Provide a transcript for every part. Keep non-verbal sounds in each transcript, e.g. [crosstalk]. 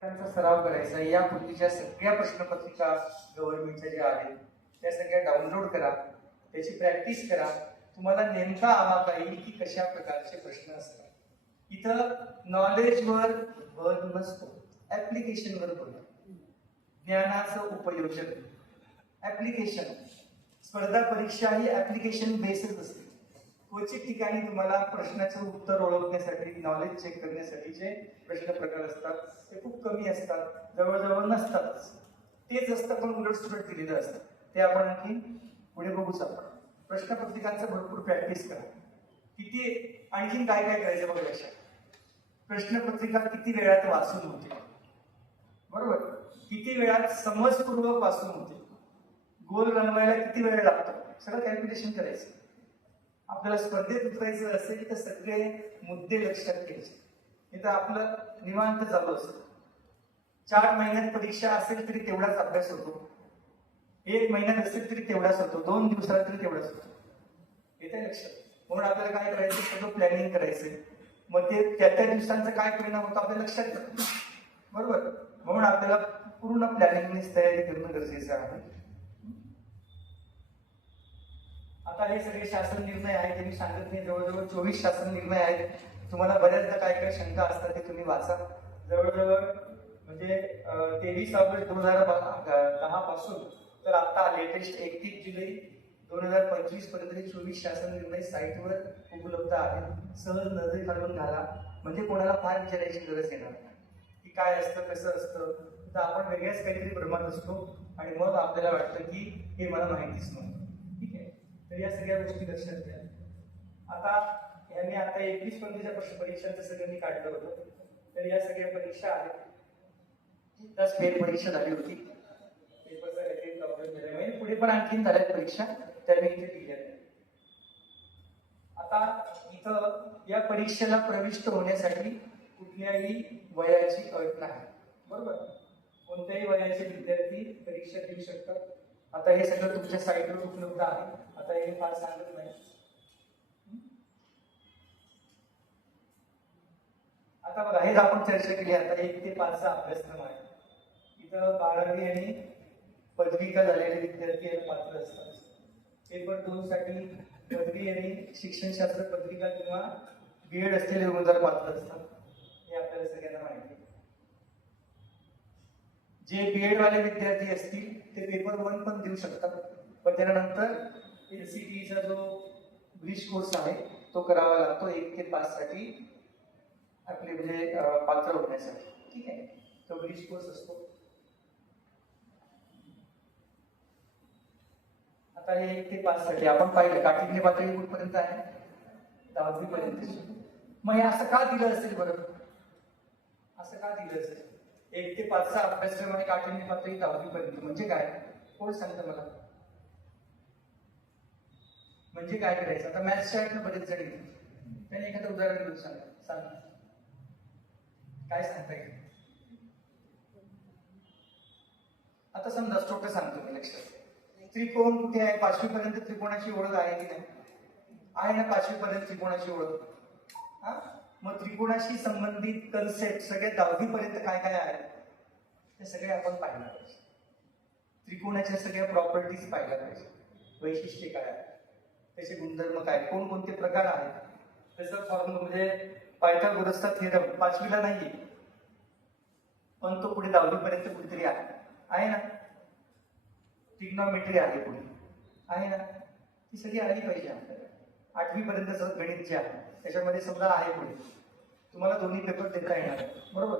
त्यांचा सराव करायचा या पूर्वीच्या सगळ्या प्रश्नपत्रिका गव्हर्नमेंटच्या ज्या आहेत त्या सगळ्या डाउनलोड करा त्याची प्रॅक्टिस करा. तुम्हाला नेमका आवाका येईल की कशा प्रकारचे प्रश्न असतात. इथं नॉलेजवर भर नसतो ऍप्लिकेशनवर भर. ज्ञानाचं उपयोजन. ऍप्लिकेशन स्पर्धा परीक्षा ही ऍप्लिकेशन बेसच असते. क्वचित ठिकाणी तुम्हाला प्रश्नाचं उत्तर ओळखण्यासाठी नॉलेज चेक करण्यासाठी जे प्रश्न प्रकार असतात ते खूप कमी असतात जवळजवळ नसतातच. तेच असतं पण उलट सुलट दिलेलं असतं. ते आपण आणखी पुढे बघूच आपण प्रश्नपत्रिकांचं भरपूर प्रॅक्टिस करा. किती आणखीन काय काय करायचं बघा लक्षात. प्रश्नपत्रिका किती वेळात वाचून होते? बरोबर? किती वेळात समजपूर्वक वाचून होते? गोल रंगवायला किती वेळ लागतो? सगळं कॅल्क्युलेशन करायचं. आपल्याला स्पर्धेत उतरायचं असेल तर सगळे मुद्दे लक्षात घ्यायचे. नाही तर आपलं निवांत चालू असतं. चार महिन्यात परीक्षा असेल तरी तेवढाच अभ्यास होतो. एक महिन्यात असेल तरी तेवढाच होतो. दोन दिवसात तरी तेवढाच होतो. येते लक्षात म्हणून आपल्याला काय करायचं? सगळं प्लॅनिंग करायचंय मग ते त्या त्या दिवसांचा काय परिणाम होतो आपल्या लक्षात बरोबर? म्हणून आपल्याला पूर्ण प्लॅनिंगनेच तयारी करणं गरजेचं आहे. आता हे सगळे शासन निर्णय आहेत ते मी सांगत नाही जवळजवळ चोवीस शासन निर्णय आहेत. तुम्हाला बऱ्याचदा काय काय शंका असतात ते तुम्ही वाचा. जवळजवळ म्हणजे तेवीस ऑगस्ट दोन हजार दहा पासून तर आता लेटेस्ट एकतीस जुलै दोन हजार पंचवीसपर्यंत चोवीस शासन निर्णय साईटवर उपलब्ध आहेत. सहज नजरे घालून घाला. म्हणजे कोणाला फार विचारायची गरज येणार नाही. की काय असतं कसं असतं? तर आपण वेगळ्याच काहीतरी भ्रमात असतो. आणि मग आपल्याला वाटतं की हे मला माहितीच नव्हतं. तर या सगळ्या गोष्टी लक्षात घ्या. आता यांनी आता एकवीस पर्यंतच्या प्रश्न परीक्षांचं सगळं मी काढलं होतं. तर या सगळ्या परीक्षा आहेत. त्याच फेर परीक्षा झाली होती. पेपरचा काहीतरी प्रॉब्लेम झाल्यामुळे पुढे पण आणखीन झाल्यात परीक्षा. त्या मी इथे दिल्या. आता इथं या परीक्षेला प्रविष्ट होण्यासाठी कुठल्याही वयाची अट नाही. बरोबर? कोणत्याही वयाचे विद्यार्थी परीक्षा देऊ शकतात. आता हे सगळं तुमच्या साईटवर उपलब्ध आहे. आता हे फार सांगत नाही. आता बघा हेच आपण चर्चा केली आता एक ते पाचचा अभ्यासक्रम आहे. इथं बारावी आणि पदविका झालेले विद्यार्थी हे पात्र असतात. पेपर दोन साठी पदवी आणि शिक्षणशास्त्र पत्रिका किंवा बी एड असलेले उमेदवार पात्र असतात हे आपल्याला सगळ्यांना माहिती आहे जे बीएड वाले विद्यार्थी असतील ते पेपर वन पण देऊ शकतात. पण त्यानंतर एनसीटीचा जो ब्रिज कोर्स आहे तो करावा लागतो एक ते पाच साठी आपले म्हणजे पात्र होण्यासाठी. ठीक आहे? तो ब्रिज कोर्स असतो. आता हे एक ते पाच साठी. आपण पाहिलं काठीतली पातळी कुठपर्यंत आहे? दहावी पर्यंत मग हे असं का दिलं असेल बरं? असं का दिलं असेल? एक ते पाचचा अभ्यासक्रम आणि काठिण्य पातळी दहावी म्हणजे काय? कोण सांगतं मला? म्हणजे काय करायचं? आता मॅथ्स शाळेत बरेच जण येतील त्याने एखादं उदाहरण देऊन सांगा. सांग. काय सांगता येईल? आता समजा स्टोक सांगतो मी लक्षात. त्रिकोण कुठे आहे? पाचवी पर्यंत त्रिकोणाची ओळख आहे की नाही? आहे ना पाचवी पर्यंत त्रिकोणाची ओळख? हा? मग त्रिकोणाशी संबंधित कन्सेप्ट सगळ्या दहावीपर्यंत काय काय आहेत ते सगळे आपण पाहिलं पाहिजे. त्रिकोणाच्या सगळ्या प्रॉपर्टीज पाहिल्या पाहिजे. वैशिष्ट्ये काय आहेत त्याचे गुणधर्म काय कोणकोणते प्रकार आहेत. त्याचं फॉर्म्युला म्हणजे पायथागोरसचा थेरम पाचवीला नाही पण तो पुढे दहावीपर्यंत कुठेतरी आहे. आहे ना? टिग्नॉमेट्री आहे पुढे. आहे ना? ती सगळी आली पाहिजे आपल्याला. आठवी पर्यंतचं गणित जे आहे त्याच्यामध्ये समजा आहे पुढे. तुम्हाला दोन्ही पेपर देता येणार बरोबर?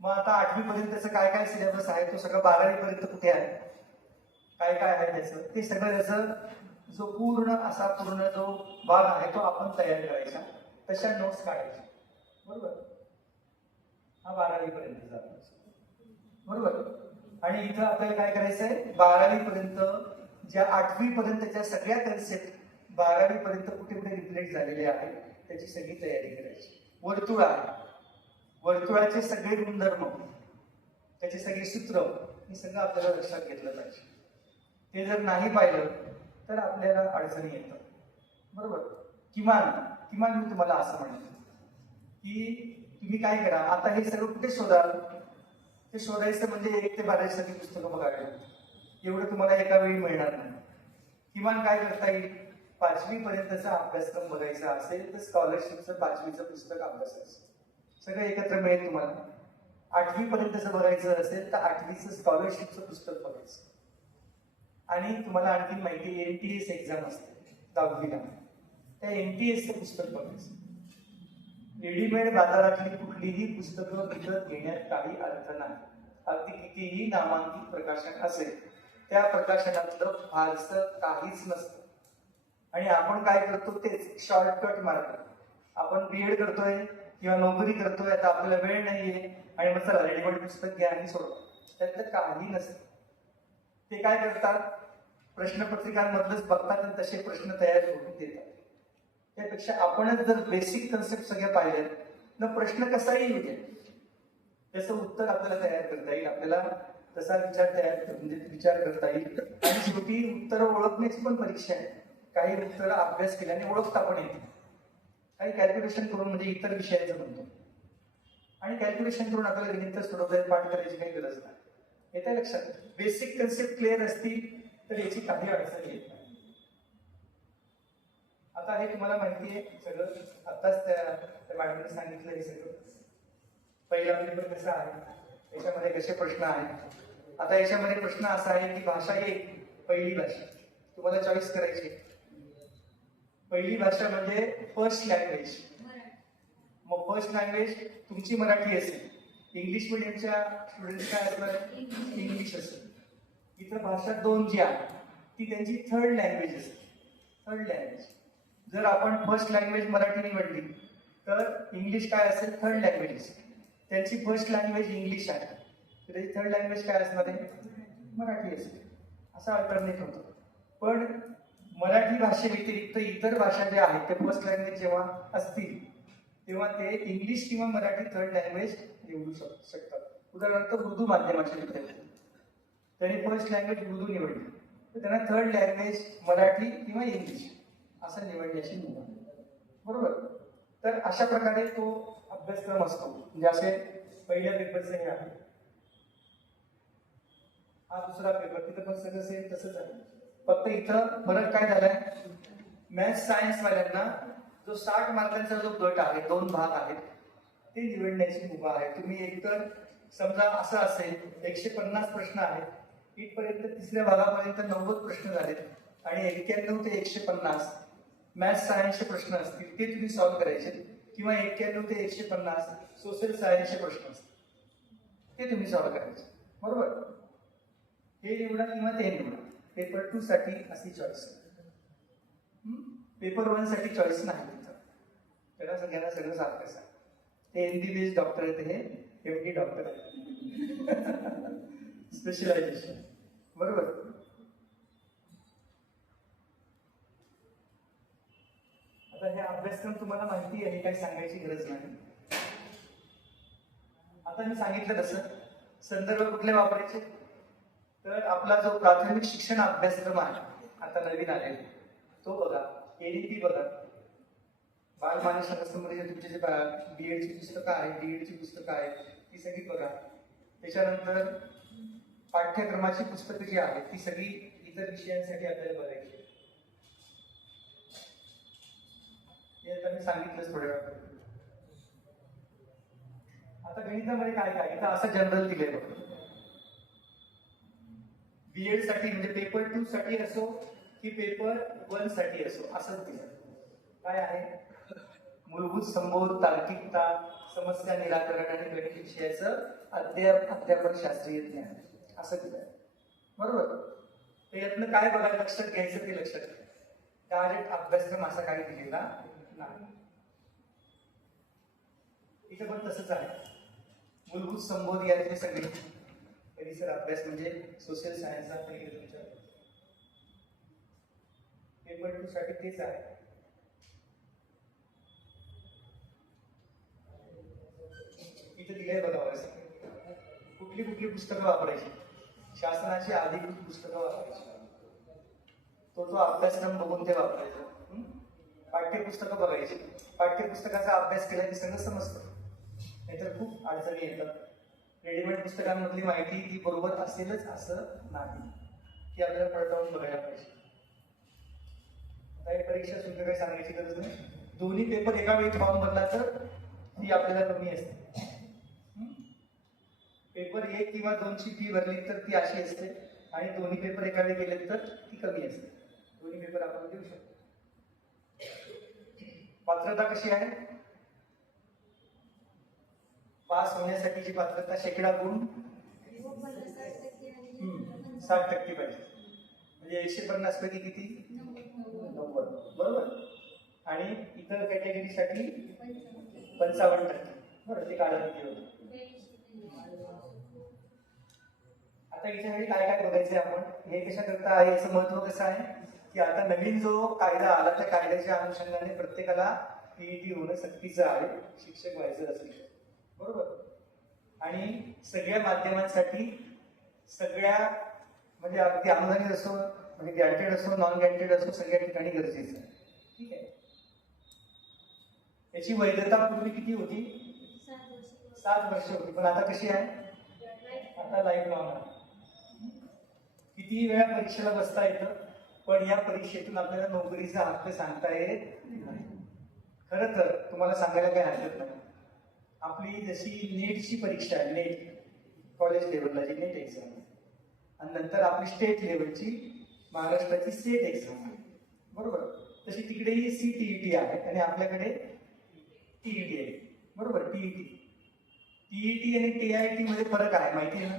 मग आता आठवी पर्यंतचं काय काय सिलेबस आहे तो सगळं बारावी पर्यंत कुठे आहे? काय काय आहे त्याचं? ते सगळं त्याचं जो पूर्ण असा पूर्ण जो भाग आहे तो आपण तयार करायचा. तशा नोट्स काढायच्या बरोबर? हा बारावी पर्यंत जातो बरोबर? आणि इथं आपल्याला काय करायचं आहे बारावी पर्यंत ज्या आठवी पर्यंतच्या सगळ्या कन्सेप्ट बारावी पर्यंत कुठे कुठे रिफ्लेक्ट झालेले आहेत त्याची सगळी तयारी करायची. वर्तुळ आहे. वर्तुळाचे सगळे गुणधर्म त्याचे सगळे सूत्र हे सगळं आपल्याला लक्षात घेतलं पाहिजे. ते जर नाही पाहिलं तर आपल्याला अडचणी येतात. बरोबर? किमान किमान मी तुम्हाला असं म्हणतो की तुम्ही काय करा आता हे सगळं कुठे शोधाल? ते शोधायचं म्हणजे एक ते बारावीसाठी पुस्तकं बघावी एवढं तुम्हाला एका वेळी मिळणार नाही. किमान काय करता येईल? पाचवी पर्यंतचा अभ्यासक्रम बघायचा असेल तर स्कॉलरशिपचं पाचवीचं पुस्तक अभ्यासायचं सगळं एकत्र मिळेल तुम्हाला. आठवी पर्यंतचं बघायचं असेल तर आठवीचं स्कॉलरशिपचं पुस्तक बघायचं. आणि तुम्हाला आणखी माहिती एन टी एस एक्झाम असते दहावीला. त्या एन टी एसचं पुस्तक बघायचं. रेडीमेड बाजारातली कुठलीही पुस्तकं विकत घेण्यात काही अर्थ नाही. अगदी कितीही नामांकित प्रकाशन असेल त्या प्रकाशनातलं फारसं काहीच नसतं. आणि आपण काय करतो तेच शॉर्टकट मारतो. आपण बीएड करतोय किंवा नोकरी करतोय आता आपल्याला वेळ नाहीये आणि मग चला रेडीमेड पुस्तक घ्या आणि सोडवा त्यातलं काही नसतं. ते काय करतात? प्रश्नपत्रिकांमधलंच बघतात आणि तसे प्रश्न तयार करून देतात. त्यापेक्षा आपणच जर बेसिक कन्सेप्ट सगळ्या पाहिल्या न प्रश्न कसाही येऊ द्या. त्याचं उत्तर आपल्याला तयार करता येईल. आपल्याला तसा विचार तयार म्हणजे विचार करता येईल. आणि शेवटी उत्तर ओळखण्याची पण परीक्षा आहे. काही उत्तर अभ्यास केल्याने ओळखता पण येते. काही कॅल्क्युलेशन करून म्हणजे इतर विषयाचं म्हणतो. आणि कॅल्क्युलेशन करून आपल्याला गणित सोडवता येईल, पाठ करायची काही गरज नाही. येत्या लक्षात? बेसिक कन्सेप्ट क्लिअर असतील तर याची काही अडचण येत नाही. आता हे तुम्हाला माहिती आहे सगळं. आताच त्या त्या मॅडमने सांगितलं हे सगळं. पहिला पेपर कसा आहे? याच्यामध्ये कसे प्रश्न आहेत? आता याच्यामध्ये प्रश्न असा आहे की भाषा एक पहिली भाषा. तुम्हाला चॉईस करायची आहे. पहिली भाषा म्हणजे फर्स्ट लँग्वेज मग फर्स्ट लँग्वेज तुमची मराठी असेल. इंग्लिश मिडियमच्या स्टुडंट काय असणार? इंग्लिश असेल. इतर भाषा दोन जी आहे ती त्यांची थर्ड लँग्वेज असते थर्ड लँग्वेज जर आपण फर्स्ट लँग्वेज मराठी निवडली तर इंग्लिश काय असेल? थर्ड लँग्वेज असेल. त्यांची फर्स्ट लँग्वेज इंग्लिश आहे. तर त्याची थर्ड लँग्वेज काय असणार आहे? मराठी असेल. असा अल्टरनेट होतो. पण मराठी भाषेव्यतिरिक्त इतर भाषा ज्या आहेत ते फर्स्ट लँग्वेज जेव्हा असतील तेव्हा ते इंग्लिश किंवा मराठी थर्ड लँग्वेज निवडू शक शकतात. उदाहरणार्थ उर्दू माध्यमाचे विद्यार्थी. त्यांनी फर्स्ट लँग्वेज उर्दू निवडली. तर त्यांना थर्ड लँग्वेज मराठी किंवा इंग्लिश असं निवडण्याची निवड बरोबर? तर अशा प्रकारे तो अभ्यासक्रम असतो म्हणजे असे पहिल्या पेपरचे हे आहे. हा दुसरा पेपर तिथं पण सगळं सेम तसंच आहे. फक्त इथं फरक काय झालाय? मॅथ्स सायन्स वाल्यांना जो साठ मार्कांचा जो गट आहे दोन भाग आहेत ते निवडण्याची मुभा आहे. तुम्ही एकतर समजा असं असेल एकशे पन्नास प्रश्न आहेत इथपर्यंत तिसऱ्या भागापर्यंत नव्वद प्रश्न झालेत आणि एक्क्याण्णव ते एकशे पन्नास मॅथ्स सायन्सचे प्रश्न असतील ते तुम्ही सॉल्व्ह करायचे. किंवा एक्क्याण्णव ते एकशे पन्नास सोशल सायन्सचे प्रश्न असतील ते तुम्ही सॉल्व्ह करायचे. बरोबर? हे निवडा किंवा ते निवडा. पेपर टू साठी अशी चॉईस पेपर वनसाठी चॉईस नाही तिथं. त्याला सगळ्यांना सगळं सारखंच आहे ते M B B S doctor आहेत हे एम डी डॉक्टर आहेत. [laughs] स्पेशलायझेशन बरोबर? आता हे अभ्यासक्रम तुम्हाला माहिती आहे काही सांगायची गरज नाही. आता मी सांगितलं तसं. संदर्भ कुठले वापरायचे? तर आपला जो प्राथमिक शिक्षण अभ्यासक्रम आहे आता नवीन आलेला तो बघा एडीपी बघा. बाल मानस संघसंबंधीचे तुमचे जे बीएडची पुस्तकं आहेत डीएडची पुस्तकं आहेत ती सगळी बघा. त्याच्यानंतर पाठ्यक्रमाची पुस्तकं जी आहेत ती सगळी इतर विषयांसाठी आपल्याला बघायची हे आता मी सांगितलंच थोड्या वेळा आता गणितामध्ये काय काय? इथं असं जनरल दिलंय बघ. बीएडसाठी म्हणजे पेपर टू साठी असो की पेपर वनसाठी असो असंच दिलं. काय आहे? मूलभूत संबोध तार्किकता समस्या निराकरण आणि गणित विषयाचं अध्याप अध्यापन शास्त्रीय ज्ञान. असं दिलं. बरोबर? तर यातनं काय बघा लक्षात घ्यायचं ते लक्षात घ्या. डायरेक्ट अभ्यासक्रम असा काही दिलेला नाही. इथं पण तसंच आहे. मूलभूत संबोध यातले सगळे. परिसर अभ्यास म्हणजे सोशल सायन्सचा पहिले तुमच्या पेपर टू साठी तेच आहे. इथं दिलंय बघा कुठली कुठली पुस्तकं वापरायची? शासनाची अधिकृत पुस्तकं वापरायची. तो तो अभ्यासक्रम बघून ते वापरायचं. पाठ्यपुस्तकं बघायची. पाठ्यपुस्तकाचा अभ्यास केला की सगळं समजतं. नाहीतर खूप अडचणी येतात. रेडीमेड पुस्तकांमधली माहिती ती बरोबर असेलच असं नाही. ती आपल्याला पडताळून बघायला पाहिजे. आता एक परीक्षा शुल्क काही सांगायची गरज नाही. दोन्ही पेपर एका वेळी फॉर्म भरला तर ती आपल्याला कमी असते. पेपर एक किंवा दोनची फी भरली तर ती अशी असते आणि दोन्ही पेपर एका वेळी गेले तर ती कमी असते. दोन्ही पेपर आपण देऊ शकतो. पात्रता कशी आहे? पास होण्यासाठीची पात्रता शेकडा गुण साठ टक्के पाहिजे. म्हणजे एकशे पन्नास पैकी किती? नव्वद. बरोबर? आणि इतर कॅटेगरीसाठी पंचावन्न टक्के. बरं ते काढून घेऊ होतं आता याच्यासाठी काय काय बघायचंय आपण? हे कशा करता आहे? याचं महत्त्व कसं आहे? की आता नवीन जो कायदा आला त्या कायद्याच्या अनुषंगाने प्रत्येकाला पीईटी होणं सक्तीचं आहे. शिक्षक व्हायचं असेल तर. बरोबर. आणि सगळ्या माध्यमांसाठी सगळ्या म्हणजे अगदी अनुदानित असो म्हणजे गॅरंटेड असो नॉन गॅरंटेड असो सगळ्या ठिकाणी गरजेचं आहे. ठीक आहे? याची वैधता पूर्वी किती होती? सात वर्ष होती. पण आता कशी आहे? आता लाईफ लॉंग आहे किती वेळा परीक्षेला बसता येतं पण या परीक्षेतून आपल्याला नोकरीचा हक्क सांगता येत नाही. खरं तर तुम्हाला सांगायला काही हरकत नाही. आपली जशी नेटची परीक्षा आहे नेट कॉलेज लेवलला जी नेट एक्झाम आहे आणि नंतर आपली स्टेट लेवलची महाराष्ट्राची स्टेट एक्झाम आहे. बरोबर? तशी तिकडेही सी टी आहे आणि आपल्याकडे टीईटी आहे. बरोबर? टीईटी टीईटी आणि टीआयटी मध्ये फरक आहे माहिती आहे ना?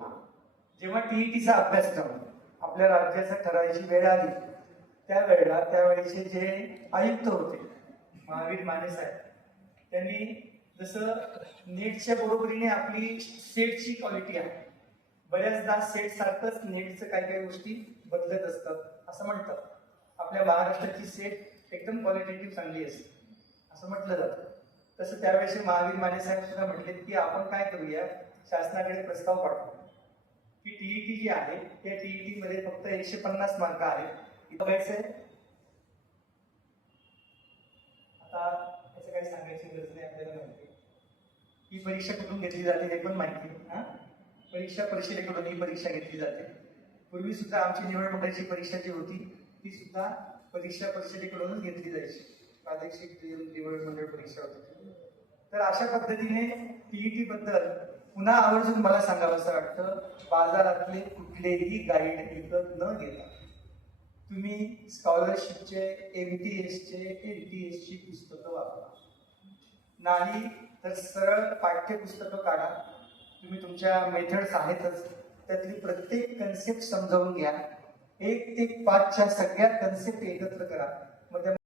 हा. जेव्हा टीईटीचा अभ्यासक्रम आपल्या राज्याचा ठरायची वेळ आली त्यावेळेला त्यावेळेचे जे आयुक्त होते महावीर माने साहेब त्यांनी जसं नेटच्या बरोबरीने आपली सेटची क्वालिटी आहे. बऱ्याचदा सेट सारखंच नेटचं काही काही गोष्टी बदलत असतात. असं म्हणतात. आपल्या महाराष्ट्राची सेट एकदम क्वालिटेटिव्ह चांगली असते. असं म्हटलं जातं. तसं त्यावेळेस महावीर माने साहेब सुद्धा म्हटले की आपण काय करूया? शासनाकडे प्रस्ताव पाठवू. की टीईटी जी आहे त्या टीईटी मध्ये फक्त एकशे पन्नास मार्क आहेत. बघायचं आहे आता याचं काही सांगायची गरज नाही आपल्याला माहिती आहे. ही परीक्षा कुठून घेतली जाते हे पण माहिती आहे. परीक्षा परिषदेकडून ही परीक्षा घेतली जाते. पूर्वी सुद्धा आमची निवडणुकाची परीक्षा जी होती ती सुद्धा परीक्षा परिषदेकडूनच घेतली जायची. प्रादेशिक निवड मंडळ परीक्षा होती. तर अशा पद्धतीने पीईटी बद्दल पुन्हा आवर्जून मला सांगावं असं वाटतं बाजारातले कुठलेही गाईड विकत न घेता. तुम्ही स्कॉलरशिपचे एम टी एसचे एन टी एसची पुस्तकं वापरा. नाही तर सरळ पाठ्यपुस्तकं काढा. तुम्ही तुमच्या मेथड्स आहेतच. त्यातली प्रत्येक कन्सेप्ट समजावून घ्या. एक ते पाचच्या सगळ्या कन्सेप्ट एकत्र करा. मग